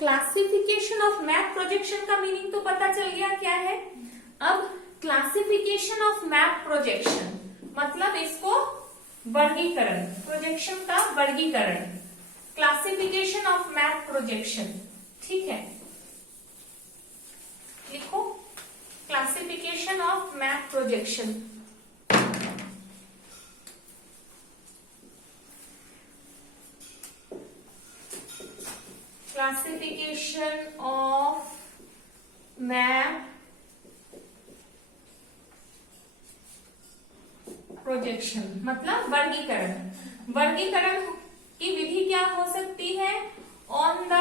Classification of map projection का meaning तो पता चल गया क्या है। अब क्लासिफिकेशन ऑफ मैप प्रोजेक्शन मतलब इसको वर्गीकरण, प्रोजेक्शन का वर्गीकरण, क्लासिफिकेशन ऑफ मैप प्रोजेक्शन। ठीक है, लिखो classification of map projection. Classification of map projection मतलब वर्गीकरण। वर्गीकरण की विधि क्या हो सकती है? ऑन द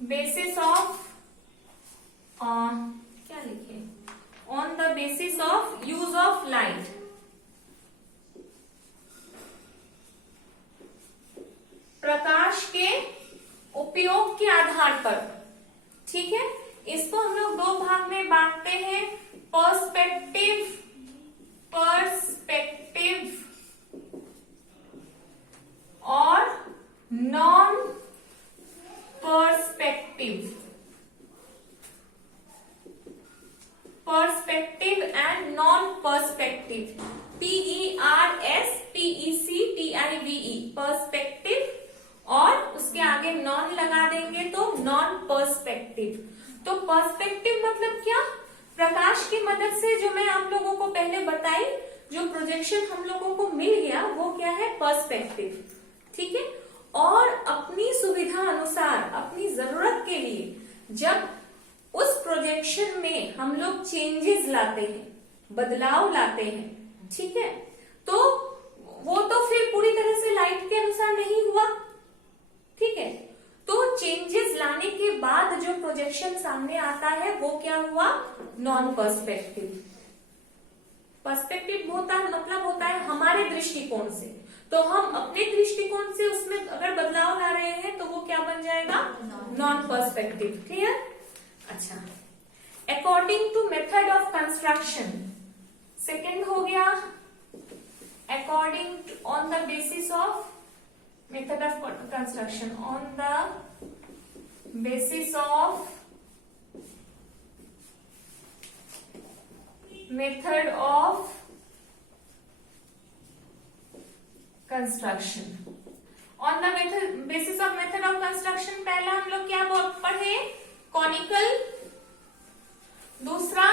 बेसिस ऑफ, क्या लिखे, on the basis of use of light. प्रकाश के उपयोग के आधार पर। ठीक है, इसको हम लोग दो भाग में बांटते हैं, पर्सपेक्टिव और non perspective. Perspective and non perspective, PERSPECTIVE, perspective और उसके आगे नॉन लगा देंगे तो नॉन पर्सपेक्टिव। तो पर्सपेक्टिव मतलब क्या? प्रकाश की मदद से जो मैं आप लोगों को पहले बताई, जो प्रोजेक्शन हम लोगों को मिल गया वो क्या है? पर्सपेक्टिव। ठीक है, और अपनी सुविधा अनुसार, अपनी जरूरत के लिए जब उस प्रोजेक्शन में हम लोग चेंजेस लाते हैं, बदलाव लाते हैं, ठीक है, तो वो तो फिर पूरी तरह से लाइट के अनुसार नहीं हुआ। ठीक है, तो चेंजेस लाने के बाद जो प्रोजेक्शन सामने आता है वो क्या हुआ? Non perspective. पर्सपेक्टिव होता है मतलब होता है हमारे दृष्टिकोण से, तो हम अपने दृष्टिकोण से उसमें अगर बदलाव ला रहे हैं तो वो क्या बन जाएगा? Non perspective. क्लियर? अच्छा, according to method of construction, second हो गया according to, on the basis of method of construction, on the basis of method of construction. On the method basis of method of construction पहला हम लोग क्या पढ़े? Conical, दूसरा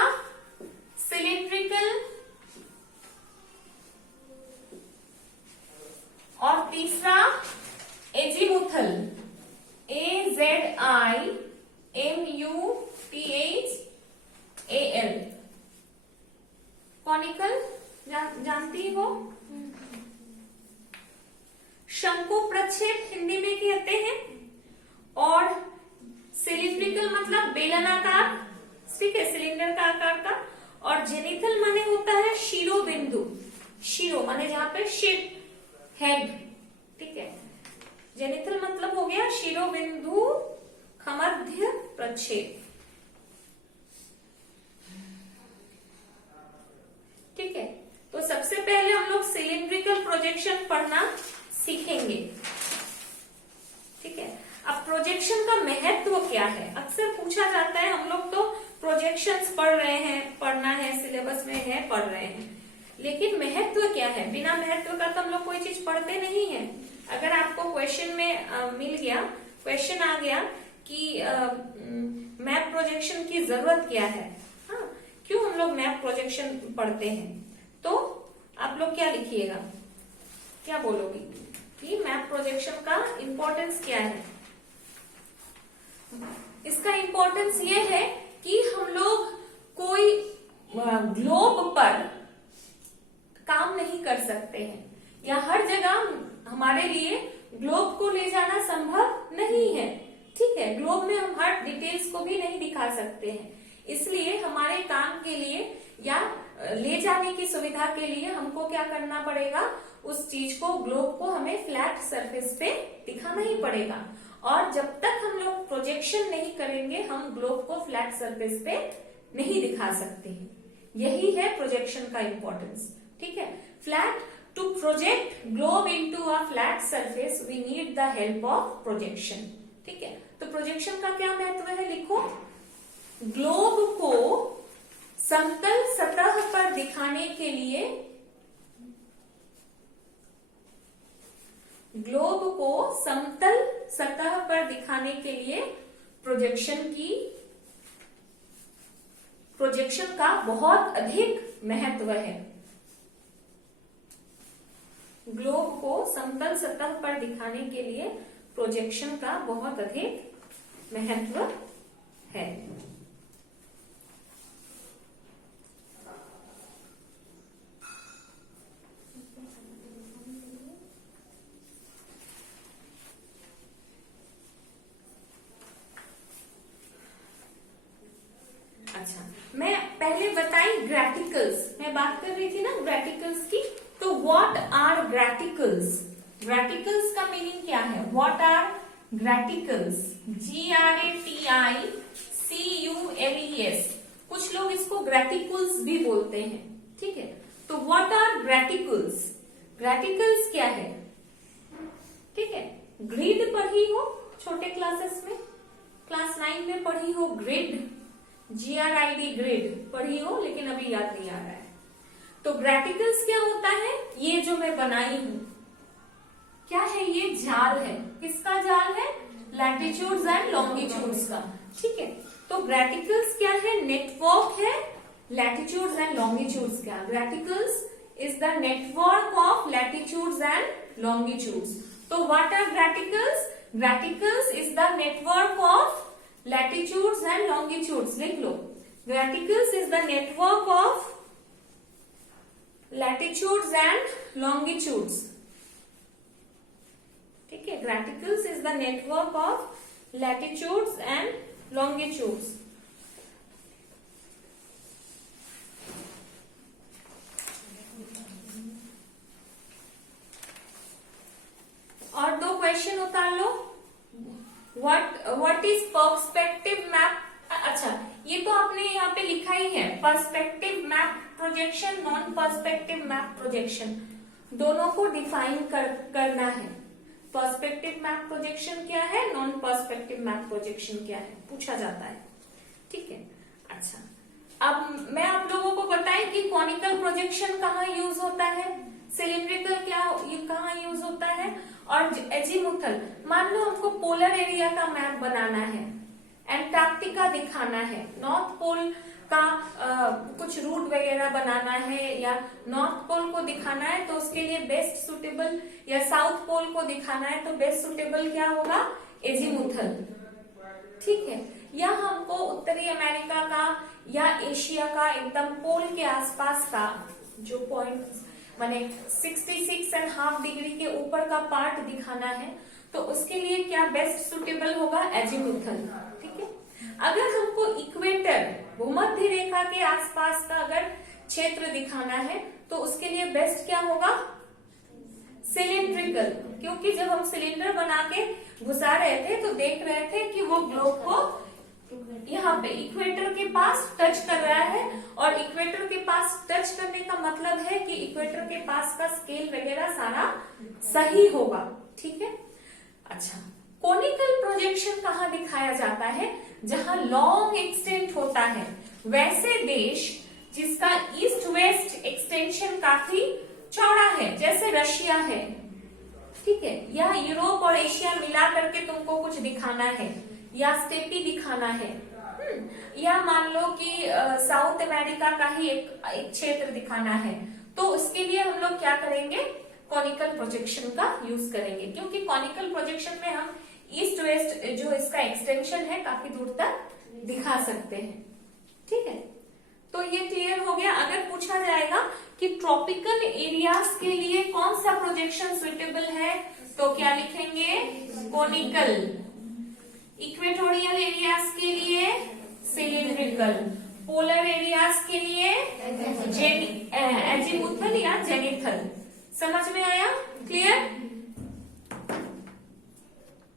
cylindrical और तीसरा एजीमुथल, AZIMUTHAL। कॉनिकल जानती हो? शंकु प्रक्षेप हिंदी में कहते हैं, और सिलिंड्रिकल मतलब बेलनाकार, ठीक है, सिलेंडर का आकार का, और जेनिथल माने होता है शिरोबिंदु, शिरो माने जहां पे शिर, हेड। ठीक है, जेनिथल मतलब हो गया शिरोबिंदु खमध्य प्रक्षेप। ठीक है, तो सबसे पहले हम लोग सिलिंड्रिकल प्रोजेक्शन पढ़ना सीखेंगे। ठीक है, अब प्रोजेक्शन का महत्व क्या है? अक्सर पूछा जाता है, हम लोग तो प्रोजेक्शंस पढ़ रहे हैं, पढ़ना है, सिलेबस में है, पढ़ रहे हैं, लेकिन महत्व क्या है? बिना महत्व का तो हम लोग कोई चीज पढ़ते नहीं है। अगर आपको क्वेश्चन में मिल गया, क्वेश्चन आ गया कि मैप प्रोजेक्शन की जरूरत क्या है, हाँ, क्यों हम लोग मैप प्रोजेक्शन पढ़ते हैं, तो आप लोग क्या लिखिएगा, क्या बोलोगे कि मैप प्रोजेक्शन का इंपॉर्टेंस क्या है? इसका इंपॉर्टेंस ये है कि हम लोग कोई ग्लोब पर काम नहीं कर सकते हैं, या हर जगह हमारे लिए ग्लोब को ले जाना संभव नहीं है। ठीक है, ग्लोब में हम हर डिटेल्स को भी नहीं दिखा सकते हैं, इसलिए हमारे काम के लिए या ले जाने की सुविधा के लिए हमको क्या करना पड़ेगा? उस चीज को, ग्लोब को हमें फ्लैट सरफेस पे दिखाना ही पड़ेगा, और जब तक हम लोग प्रोजेक्शन नहीं करेंगे हम ग्लोब को फ्लैट सरफेस पे नहीं दिखा सकते हैं। यही है प्रोजेक्शन का इंपॉर्टेंस। ठीक है, flat to project globe into a flat surface we need the help of projection. ठीक है, तो प्रोजेक्शन का क्या महत्व है, लिखो। ग्लोब को समतल सतह पर दिखाने के लिए, ग्लोब को समतल सतह पर दिखाने के लिए प्रोजेक्शन का बहुत अधिक महत्व है। ग्लोब को समतल सतह पर दिखाने के लिए प्रोजेक्शन का बहुत अधिक महत्व है। अच्छा, मैं पहले बताई ग्रेटिकल्स, मैं बात कर रही थी ना ग्रेटिकल्स की। तो व्हाट आर ग्रेटिकल्स? ग्रेटिकल्स का मीनिंग क्या है? What are graticules? GRATICULES। कुछ लोग इसको ग्रेटिकल्स भी बोलते हैं। ठीक है, तो व्हाट आर ग्रेटिकल्स? ग्रेटिकल्स क्या है? ठीक है, ग्रिड पढ़ी हो छोटे क्लासेस में, क्लास 9 में पढ़ी हो ग्रिड, GRID ग्रिड पढ़ी हो, लेकिन अभी याद नहीं आ रहा है। तो ग्रेटिकल्स क्या होता है? ये जो मैं बनाई हूं, क्या है? ये जाल है। किसका जाल है? लैटिट्यूड्स एंड लॉन्गिट्यूड्स का। ठीक है, तो ग्रेटिकल्स क्या है? नेटवर्क है लैटिट्यूड्स एंड लॉन्गिट्यूड्स का। Graticules is the network of latitudes and longitudes. तो what are graticules? Graticules is the network of latitudes and longitudes. लिख लो, graticules is the network of latitudes and longitudes. ठीक है, graticules is the network of latitudes and longitudes. और दो question उतार लो। What is perspective map? अच्छा, ये तो आपने यहाँ पे लिखा ही है, perspective map projection, non perspective map projection, दोनों को डिफाइन करना है। पर्सपेक्टिव मैप प्रोजेक्शन क्या है, नॉन पर्सपेक्टिव मैप प्रोजेक्शन क्या है, पूछा जाता है। ठीक है, अच्छा, अब मैं आप लोगों को बताएं कि कॉनिकल प्रोजेक्शन कहाँ यूज होता है, सिलिंड्रिकल क्या कहाँ यूज होता है, और एजीमुथल। मान लो हमको पोलर एरिया का मैप बनाना है, एंटार्क्टिका दिखाना है, नॉर्थ पोल का कुछ रूट वगैरह बनाना है, या नॉर्थ पोल को दिखाना है, तो उसके लिए बेस्ट सुटेबल, या साउथ पोल को दिखाना है तो बेस्ट सुटेबल क्या होगा? एजीमुथल। ठीक है, या हमको उत्तरी अमेरिका का या एशिया का एकदम पोल के आसपास का जो पॉइंट माने 66.5 डिग्री के ऊपर का पार्ट दिखाना है, तो उसके लिए क्या बेस्ट सुटेबल होगा? एजीमुथल। ठीक है, अगर हमको इक्वेटर, भूमध्य रेखा के आसपास का अगर क्षेत्र दिखाना है, तो उसके लिए बेस्ट क्या होगा? सिलिंड्रिकल, क्योंकि जब हम सिलेंडर बना के घुसा रहे थे तो देख रहे थे कि वो ग्लोब को यहाँ पे इक्वेटर के पास टच कर रहा है, और इक्वेटर के पास टच करने का मतलब है कि इक्वेटर के पास का स्केल वगैरह सारा सही होगा। ठीक है, अच्छा, कोनिकल प्रोजेक्शन कहाँ दिखाया जाता है? जहां लॉन्ग एक्सटेंट होता है। वैसे देश जिसका ईस्ट वेस्ट एक्सटेंशन काफी चौड़ा है, जैसे रशिया है, ठीक है, या यूरोप और एशिया मिला करके तुमको कुछ दिखाना है, या स्टेपी दिखाना है, या मान लो कि साउथ अमेरिका का ही एक क्षेत्र दिखाना है, तो उसके लिए हम लोग क्या करेंगे? कॉनिकल प्रोजेक्शन का यूज करेंगे, क्योंकि कॉनिकल प्रोजेक्शन में हम ईस्ट वेस्ट जो इसका एक्सटेंशन है काफी दूर तक दिखा सकते हैं। ठीक है, तो ये क्लियर हो गया। अगर पूछा जाएगा कि ट्रॉपिकल एरियाज के लिए कौन सा प्रोजेक्शन सुइटेबल है, तो क्या लिखेंगे? कोनिकल। इक्वेटोरियल एरियाज के लिए सिलिंड्रिकल, पोलर एरियाज के लिए एजीमुथल या जेनिथल। समझ में आया? क्लियर?